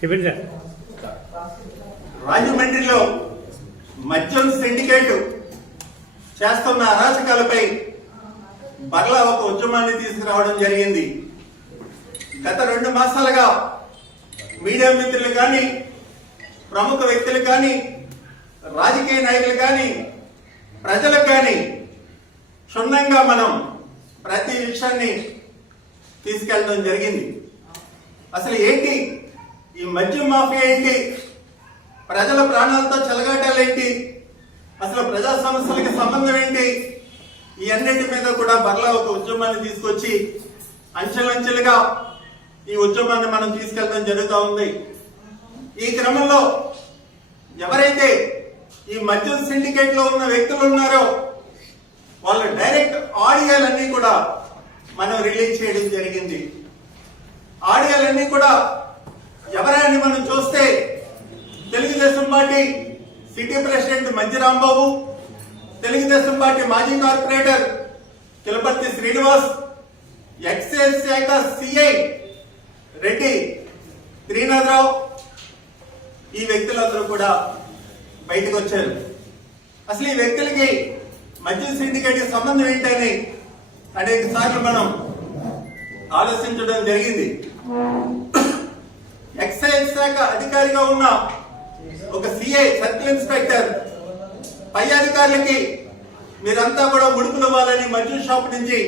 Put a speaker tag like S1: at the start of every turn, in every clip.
S1: చెప్పండి సార్.
S2: రాజమండ్రిలో మద్యం సిండికేట్ చేస్తున్న అరాచకాలపై మరలా ఒక ఉద్యమాన్ని తీసుకురావడం జరిగింది. గత రెండు మాసాలుగా మీడియా మిత్రులు కానీ ప్రముఖ వ్యక్తులు కానీ రాజకీయ నాయకులు కానీ ప్రజలకు కానీ క్షుణ్ణంగా మనం ప్రతి విషయాన్ని తీసుకెళ్ళడం జరిగింది. అసలు ఏంటి ఈ మద్యం మాఫియా ఏంటి? ప్రజల ప్రాణాలతో చెలగాటాలేంటి అసలు ప్రజా సమస్యలకి సంబంధం ఏంటి? ఈ అన్నింటి మీద కూడా బర్లా ఒక ఉద్యమాన్ని తీసుకొచ్చి అంచెలంచెలుగా ఈ ఉద్యమాన్ని మనం తీసుకెళ్ళడం జరుగుతూ ఉంది. ఈ క్రమంలో ఎవరైతే ఈ మద్యం సిండికేట్లో ఉన్న వ్యక్తులు ఉన్నారో వాళ్ళ డైరెక్ట్ ఆడియోలన్నీ కూడా మనం రిలీజ్ చేయడం జరిగింది. ఆడియోలన్నీ కూడా ఎవరైనా మనం చూస్తే తెలుగుదేశం పార్టీ సిటీ ప్రెసిడెంట్ మంచి రాంబాబు తెలుగుదేశం పార్టీ మాజీ కార్పొరేటర్ తిరుపతి శ్రీనివాస్ ఎక్సైజ్ శాఖ సిఐ రెడ్డి శ్రీనాథరావు ఈ వ్యక్తులందరూ కూడా బయటకు వచ్చారు. అసలు ఈ వ్యక్తులకి మద్యం సిండికేట్ సంబంధం ఏంటని అనేక సార్లు మనం ఆలోచించడం జరిగింది. ఎక్సైజ్ శాఖ అధికారిగా ఉన్న ఒక సిఐ సర్కిల్ ఇన్స్పెక్టర్ పై అధికారులకి మీరంతా కూడా ముడుపులు ఇవ్వాలని మద్యం షాప్ నుంచి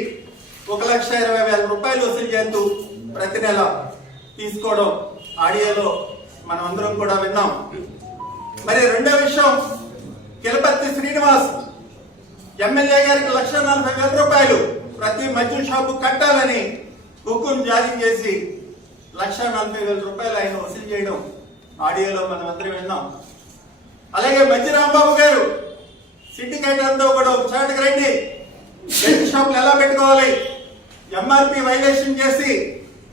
S2: ఒక లక్ష ఇరవై వేల రూపాయలు వసూలు చేస్తూ ప్రతి నెల తీసుకోవడం ఆడియోలో మనం అందరం కూడా విన్నాం. మరి రెండో విషయం కిలపర్తి శ్రీనివాస్ ఎమ్మెల్యే గారికి లక్ష నలభై వేల రూపాయలు ప్రతి మద్యం షాపు కట్టాలని హుకుం జారీ చేసి లక్ష నలభై వేల రూపాయలు ఆయన వసూలు చేయడం ఆడియోలో మనం అందరం విన్నాం. అలాగే మంచి రాంబాబు గారు సిండికేట్ అంతా కూడా ఒకసారికి రండి. బెల్ట్ షాపులు ఎలా పెట్టుకోవాలి? ఎంఆర్పి వైలేషన్ చేసి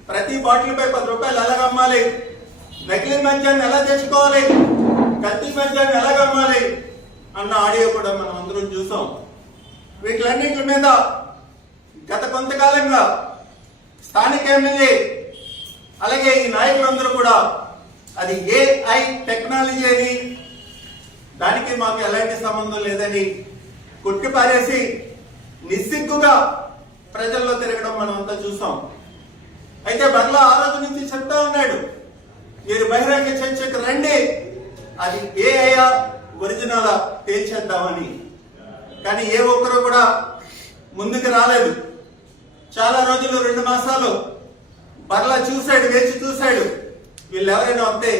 S2: ప్రతి బాటిల్ పై పది రూపాయలు ఎలా అమ్మాలి? నకిలీ మద్యాన్ని ఎలా తెచ్చుకోవాలి? కత్తి మద్యాన్ని ఎలా అమ్మాలి? అన్న ఆడియో కూడా మనం అందరం చూసాం. వీటిలన్నింటి మీద గత కొంతకాలంగా స్థానిక ఎమ్మెల్యే అలాగే ఈ నాయకులందరూ కూడా అది ఏఐ టెక్నాలజీ అని దానికి మాకు ఎలాంటి సంబంధం లేదని కొట్టిపారేసి నిస్సిగ్గుగా ప్రజల్లో తిరగడం మనం అంతా చూసాం. అయితే బర్లా ఆ రోజు నుంచి చెప్తా ఉన్నాడు మీరు బహిరంగ చర్చకు రండి అది ఏఐఆర్ ఒరిజినల్ తేల్చేద్దామని. కానీ ఏ ఒక్కరు కూడా ముందుకు రాలేదు. చాలా రోజులు రెండు మాసాలు మరలా చూశాడు వేచి చూశాడు. వీళ్ళు ఎవరైనా వస్తే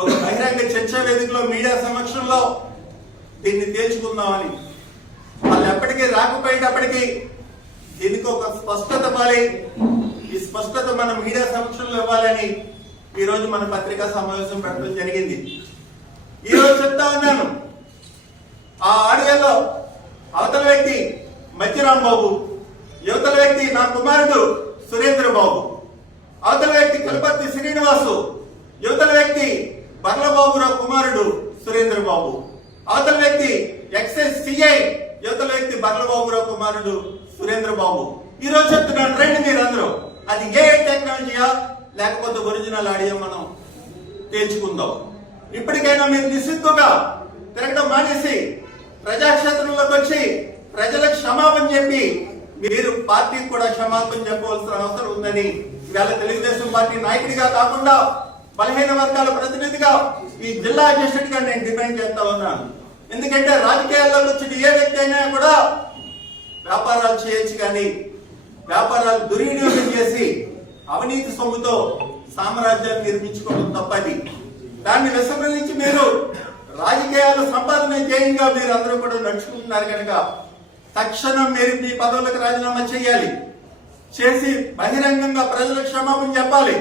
S2: ఒక బహిరంగ చర్చా వేదికలో మీడియా సమక్షంలో దీన్ని తేల్చుకుందామని. వాళ్ళు ఎప్పటికీ రాకపోయేటప్పటికీ దీనికి ఒక స్పష్టత ఇవ్వాలి. ఈ స్పష్టత మన మీడియా సమక్షంలో ఇవ్వాలని ఈ రోజు మన పత్రికా సమావేశం పెట్టడం జరిగింది. ఈ రోజు చెప్తా ఉన్నాను. ఆ ఆడియోలో అవతల వ్యక్తి మధ్యరాం బాబు యువతల వ్యక్తి నా కుమారుడు సురేంద్ర బాబు అవతల వ్యక్తి కలపర్తి శ్రీనివాసు యువతల వ్యక్తి బర్లబాబురావు కుమారుడు సురేంద్ర బాబు అవతల వ్యక్తి ఎక్సైజ్ సిఐ యువతల వ్యక్తి బర్లబాబురావు కుమారుడు సురేంద్ర బాబు ఈ రోజు చెప్తున్నాను రండి మీరందరూ అది ఏ టెక్నాలజీయా లేకపోతే ఒరిజినల్ ఆడియో మనం తేల్చుకుందాం. ఇప్పటికైనా మీరు నిశ్చిత్తుగా తిరగడం మానేసి ప్రజాక్షేత్రంలోకి వచ్చి ప్రజలకు క్షమాపణ చెప్పి మీరు పార్టీకి కూడా క్షమాపణ చెప్పవలసిన అవసరం ఉందని ఇవాళ తెలుగుదేశం పార్టీ నాయకుడిగా కాకుండా బలహీన వర్గాల ప్రతినిధిగా ఈ జిల్లా అధ్యక్షుడిగా నేను డిపెండ్ చేస్తా ఉన్నాను. ఎందుకంటే రాజకీయాల్లో వచ్చిన ఏ వ్యక్తి అయినా కూడా వ్యాపారాలు చేయొచ్చు కానీ వ్యాపారాలు దుర్వినియోగం చేసి అవినీతి సొమ్ముతో సామ్రాజ్యాన్ని నిర్మించుకోవడం తప్పది. దాన్ని విస్మరించి మీరు రాజకీయాలు సంపాదన చేయంగా మీరు అందరూ కూడా నడుచుకుంటున్నారు కనుక తక్షణం మీరు మీ పదవులకు రాజీనామా చేయాలి. చేసి బహిరంగంగా ప్రజలకు క్షమాపణ చెప్పాలి.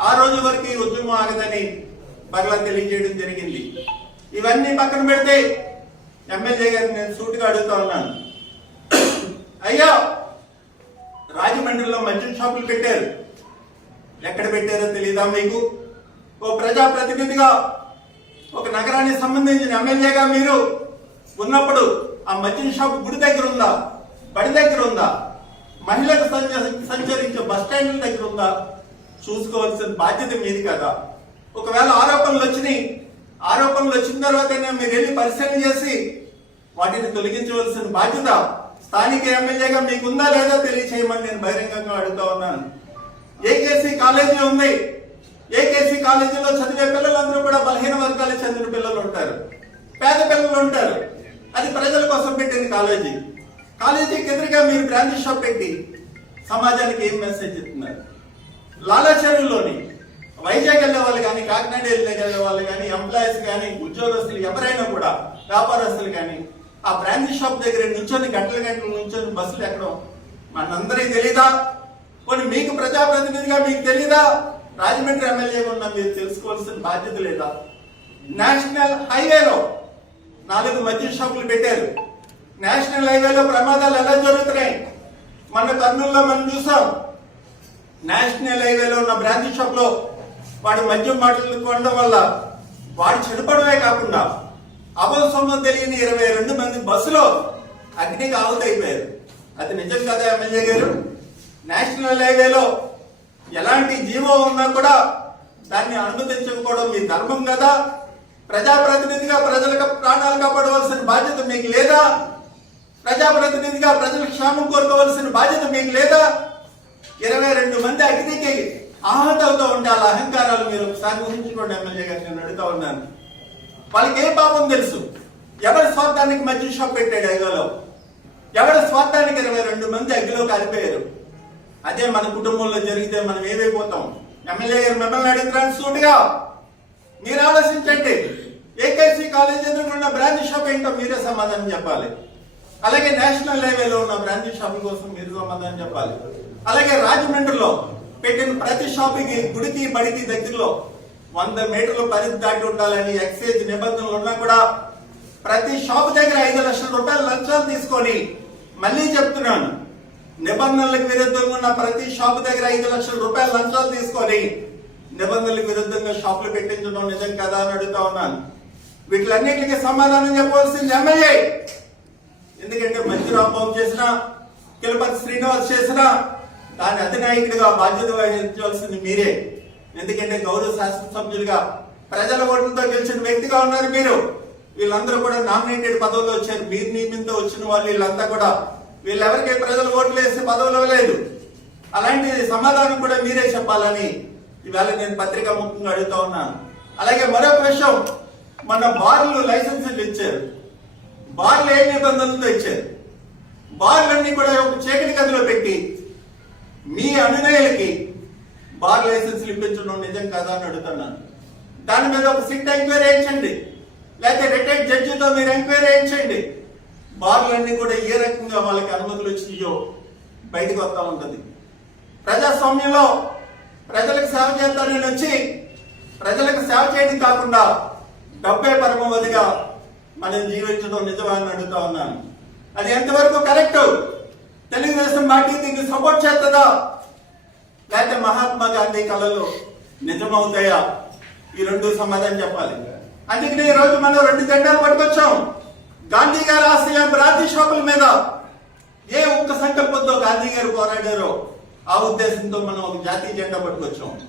S2: ఆ రోజు వరకు ఈ ఉద్యమం ఆగదని బగలా తెలియజేయడం జరిగింది. ఇవన్నీ పక్కన పెడితే ఎమ్మెల్యే గారిని నేను సూటిగా అడుగుతా ఉన్నాను. అయ్యా! రాజమండ్రిలో మద్యం షాపులు పెట్టారు. ఎక్కడ పెట్టారో తెలియదా మీకు? ఓ ప్రజా ప్రతినిధిగా ఒక నగరానికి సంబంధించిన ఎమ్మెల్యేగా మీరు ఉన్నప్పుడు ఆ మద్యం షాప్ గుడి దగ్గర ఉందా? బడి దగ్గర ఉందా? మహిళలు సంచ- సంచరించే బస్ స్టాండ్ల దగ్గర ఉందా చూసుకోవాల్సిన బాధ్యత మీది కదా. ఒకవేళ ఆరోపణలు వచ్చినాయి ఆరోపణలు వచ్చిన తర్వాతనే మీరు వెళ్ళి పరిశీలన చేసి వాటిని తొలగించవలసిన బాధ్యత స్థానిక ఎమ్మెల్యేగా మీకుందా లేదా తెలియచేయమని నేను బహిరంగంగా అడుగుతా ఉన్నాను. ఏకేసీ కాలేజీ ఉంది. ఏకేసీ కాలేజీలో చదివే పిల్లలందరూ కూడా బలహీన వర్గాలకు చెందిన పిల్లలు ఉంటారు. పేద పిల్లలు ఉంటారు. అది ప్రజల కోసం పెట్టింది కాలేజీ. కాలేజీకి ఎదురుగా మీరు బ్రాంచ్ షాప్ పెట్టి సమాజానికి ఏం మెసేజ్ చెప్తున్నారు లాలాచెరువులోని వైజాగ్ వెళ్ళే వాళ్ళు కానీ కాకినాడ వెళ్ళే వాళ్ళు కానీ ఎంప్లాయీస్ కానీ ఉద్యోగస్తులు ఎవరైనా కూడా వ్యాపారస్తులు కానీ ఆ బ్రాంచ్ షాప్ దగ్గర నుంచొని గంటల గంటల నుంచొని బస్సులు ఎక్కడం మనందరికీ తెలీదా? కొన్ని మీకు ప్రజాప్రతినిధిగా మీకు తెలీదా? రాజమండ్రి ఎమ్మెల్యేగా ఉన్న మీరు తెలుసుకోవాల్సిన బాధ్యత లేదా? నేషనల్ హైవేలో నాలుగు మద్య షాపులు పెట్టారు. నేషనల్ హైవేలో ప్రమాదాలు ఎలా జరుగుతున్నాయి? మన కర్నూలులో మనం చూసాం. నేషనల్ హైవేలో ఉన్న బ్రాంచీ షాప్లో వాడు మద్యం మాటలు కొనడం వల్ల వాడు చనిపోవడమే కాకుండా అబద్ధం తెలియని ఇరవై రెండు మంది బస్సులో అగ్నికి ఆవుతైపోయారు అది నిజం కదా ఎమ్మెల్యే గారు? నేషనల్ హైవేలో ఎలాంటి జీవో ఉన్నా కూడా దాన్ని అనుమతించకపోవడం మీ ధర్మం కదా? ప్రజాప్రతినిధిగా ప్రజలకు ప్రాణాలు కాపాడవలసిన బాధ్యత మీకు లేదా? ప్రజాప్రతినిధిగా ప్రజల క్షేమం కోరుకోవలసిన బాధ్యత మీకు లేదా? ఇరవై రెండు మంది అగ్నికి ఆహతవుతూ ఉంటే వాళ్ళ అహంకారాలు మీరు ఒకసారి ఊహించుకోండి ఎమ్మెల్యే గారు నేను అడుగుతా ఉన్నాను. వాళ్ళకి ఏ పాపం తెలుసు? ఎవరి స్వార్థానికి మధ్య షాప్ పెట్టాడు ఐగోలో ఎవరి స్వార్థానికి ఇరవై రెండు మంది అగ్గిలో కలిపోయారు అదే మన కుటుంబంలో జరిగితే మనం ఏమైపోతాం? ఎమ్మెల్యే గారు మిమ్మల్ని అడుగుతున్నాను సూటిగా. మీరు ఆలోచించండి. ఏకేసీ కాలేజ్ ఎదుర్కొన్న బ్రాంచ్ షాప్ ఏంటో మీరే సమాధానం చెప్పాలి. అలాగే నేషనల్ హైవేలో ఉన్న బ్రాంచ్ షాప్ కోసం మీరు సమాధానం చెప్పాలి. అలాగే రాజమండ్రిలో పెట్టిన ప్రతి షాపుకి గుడికి బడికి దగ్గరలో వంద మీటర్ల పరిధి దాటి ఉండాలని ఎక్సైజ్ నిబంధనలు ఉన్నా కూడా ప్రతి షాప్ దగ్గర ఐదు లక్షల రూపాయలు లంచాలు తీసుకొని మళ్ళీ చెప్తున్నాను. నిబంధనలకు విరుద్ధంగా ఉన్న ప్రతి షాప్ దగ్గర ఐదు లక్షల రూపాయలు లంచాలు తీసుకొని నిబంధనలకు విరుద్ధంగా షాపులు పెట్టించడం నిజం కదా అని అడుగుతా ఉన్నాను. వీటిలన్నిటికీ సమాధానం చెప్పవలసింది ఎమ్మెల్యే ఎందుకంటే మంచి రాంబాబు చేసిన కిలపతి శ్రీనివాస్ చేసిన దాని అధినాయకుడిగా బాధ్యత వహించవలసింది మీరే. ఎందుకంటే గౌరవ శాసనసభ్యులుగా ప్రజల ఓట్లతో గెలిచిన వ్యక్తిగా ఉన్నారు మీరు. వీళ్ళందరూ కూడా నామినేటెడ్ పదవుల్లో వచ్చారు. మీరు నియమితో వచ్చిన వాళ్ళు వీళ్ళంతా కూడా. వీళ్ళెవరికి ప్రజలు ఓట్లు వేస్తే పదవులు ఇవ్వలేదు. అలాంటి సమాధానం కూడా మీరే చెప్పాలని ఇవాళ నేను పత్రికా ముఖ్యంగా అడుగుతా ఉన్నాను. అలాగే మరొక విషయం మన బార్లు లైసెన్సులు ఇచ్చారు. బార్లు ఏ నిబంధనలతో ఇచ్చారు? బార్లన్నీ కూడా ఒక చీకటి గదిలో పెట్టి మీ అనునయులకి బార్ లైసెన్స్ ఇప్పించడం నిజం కాదా అని అడుగుతున్నాను. దాని మీద ఒక సిట్ ఎంక్వైరీ వేయించండి లేకపోతే రిటైర్డ్ జడ్జితో మీరు ఎంక్వైరీ వేయించండి బార్లన్నీ కూడా ఏ రకంగా వాళ్ళకి అనుమతులు వచ్చినాయో బయటకు వస్తూ ఉంటుంది. ప్రజాస్వామ్యంలో ప్రజలకు సేవ చేస్తానని వచ్చి ప్రజలకు సేవ చేయడం కాకుండా డబ్బే పరమవధిగా మనం జీవించడం నిజమని అడుగుతా ఉన్నాను. అది ఎంతవరకు కరెక్ట్? తెలుగుదేశం పార్టీ దీనికి సపోర్ట్ చేస్తుందా? లేకపోతే మహాత్మా గాంధీ కళలు నిజమవుతాయా? ఈ రెండు సమాధానం చెప్పాలి. అందుకనే ఈ రోజు మనం రెండు జెండాలు పట్టుకొచ్చాం. గాంధీ గారు ఆశయం బ్రాంతి షాపుల మీద. ఏ ఒక్క సంకల్పంతో గాంధీ గారు పోరాడారో ఆ ఉద్దేశంతో మనం ఒక జాతీయ జెండా పట్టుకొచ్చాం.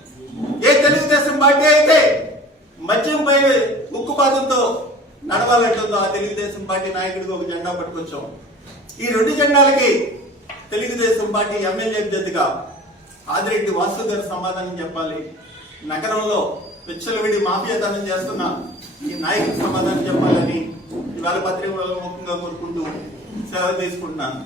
S2: ఏ తెలుగుదేశం పార్టీ అయితే మద్యంపై ఉక్కుపాతంతో నడవాలంటుందో ఆ తెలుగుదేశం పార్టీ నాయకుడికి ఒక జెండా పట్టుకొచ్చాం. ఈ రెండు జెండాలకి తెలుగుదేశం పార్టీ ఎమ్మెల్యే అభ్యర్థిగా ఆదిరెడ్డి వాసు గారు సమాధానం చెప్పాలి. నగరంలో విచ్చలవిడి మాఫియాతనం చేస్తున్న ఈ నాయకుడికి సమాధానం చెప్పాలని ఇవాళ పత్రికలలో ముఖ్యంగా కోరుకుంటూ సెలవు తీసుకుంటున్నాను.